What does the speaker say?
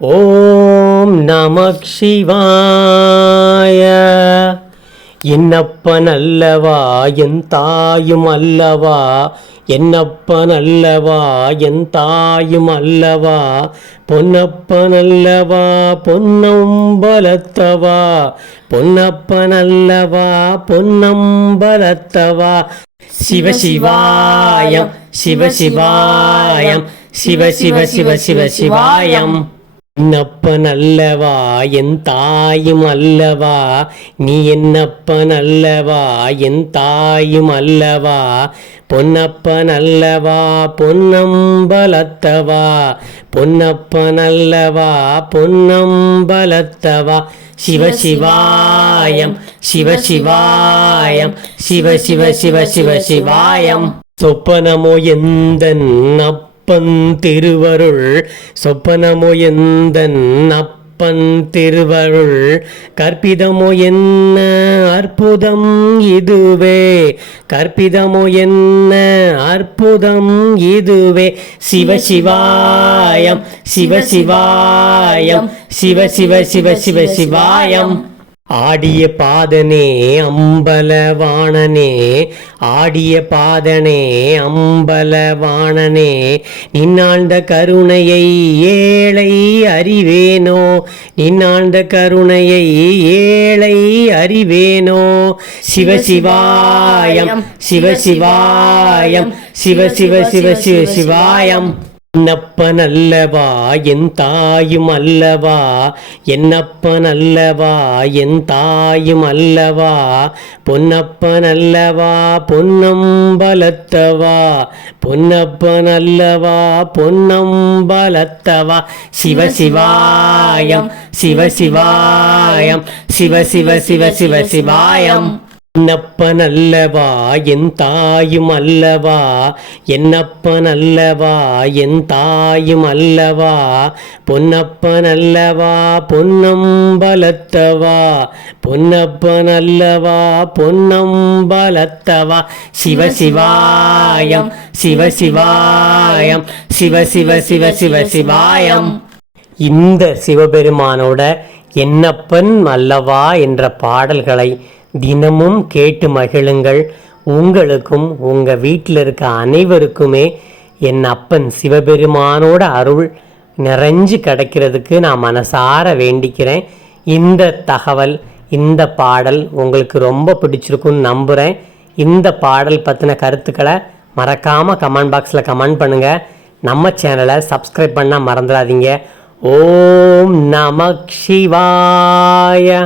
ஓம் நம சிவாய. என்னப்பன் அல்லவா என் தாயும் அல்லவா? என்னப்பன் அல்லவா என் தாயும் அல்லவா? பொன்னப்பன் அல்லவா பொன்னம்பலத்தவா? பொன்னப்பன் அல்லவா பொன்னம்பலத்தவா? சிவசிவாயம் சிவசிவாயம் சிவ சிவ சிவ சிவ சிவாயம். என்னப்பன் அல்லவா என் தாயும் அல்லவா? நீ என்னப்பன் அல்லவா என் தாயும் அல்லவா? பொன்னப்பன் அல்லவா பொன்னம்பலத்தவா? பொன்னப்பன் அல்லவா பொன்னம்பலத்தவா? சிவசிவாயம் சிவசிவாயம் சிவ சிவ சிவ சிவ சிவாயம். சொப்பனமோ எந்தன் அப்பன் திருவருள் சொப்பனமோ எந்தன் அப்பன் திருவருள். கற்பிதமோ என்ன அற்புதம் இதுவே கற்பிதமோ என்ன அற்புதம் இதுவே. சிவசிவாயம் சிவசிவாயம் சிவ சிவ சிவ சிவ சிவாயம். ஆடிய பாதனே அம்பலவாணனே ஆடிய பாதனே அம்பலவாணனே நின்னாழ்ந்த கருணையை ஏழை அறிவேனோ நின்னாழ்ந்த கருணையை ஏழை அறிவேனோ. சிவசிவாயம் சிவசிவாயம் சிவ சிவ சிவ சிவ சிவாயம். என்னப்பன் அல்லவா என் தாயும் அல்லவா? என்னப்பன் அல்லவா என் தாயும் அல்லவா? பொன்னப்பன் அல்லவா பொன்னம்பலத்தவா? பொன்னப்பன் அல்லவா பொன்னம்பலத்தவா சிவசிவாயம் சிவசிவாயம் சிவ சிவ சிவ சிவ சிவாயம் அல்லவா என் தாயும் அல்லவா? என்னப்பன் அல்லவா என் தாயும் அல்லவா? பொன்னப்பன் அல்லவா பொன்னம்பலத்தவா? பொன்னப்பன் அல்லவா பொன்னம்பலத்தவா? சிவசிவாயம் சிவசிவாயம் சிவ சிவ சிவ சிவ சிவாயம். இந்த சிவபெருமானோட என்னப்பன் அல்லவா? என்ற பாடல்களை தினமும் கேட்டு மகிழுங்கள். உங்களுக்கும் உங்கள் வீட்டில் இருக்க அனைவருக்குமே என் அப்பன் சிவபெருமானோட அருள் நிறைஞ்சு கிடைக்கிறதுக்கு நான் மனசார வேண்டிக்கிறேன். இந்த தகவல் இந்த பாடல் உங்களுக்கு ரொம்ப பிடிச்சிருக்குன்னு நம்புகிறேன் இந்த பாடல் பற்றின கருத்துக்களை மறக்காமல் கமெண்ட் பாக்ஸில் கமெண்ட் பண்ணுங்கள் நம்ம சேனலை சப்ஸ்கிரைப் பண்ணால் மறந்துடாதீங்க. ஓம் நமக் சிவாய.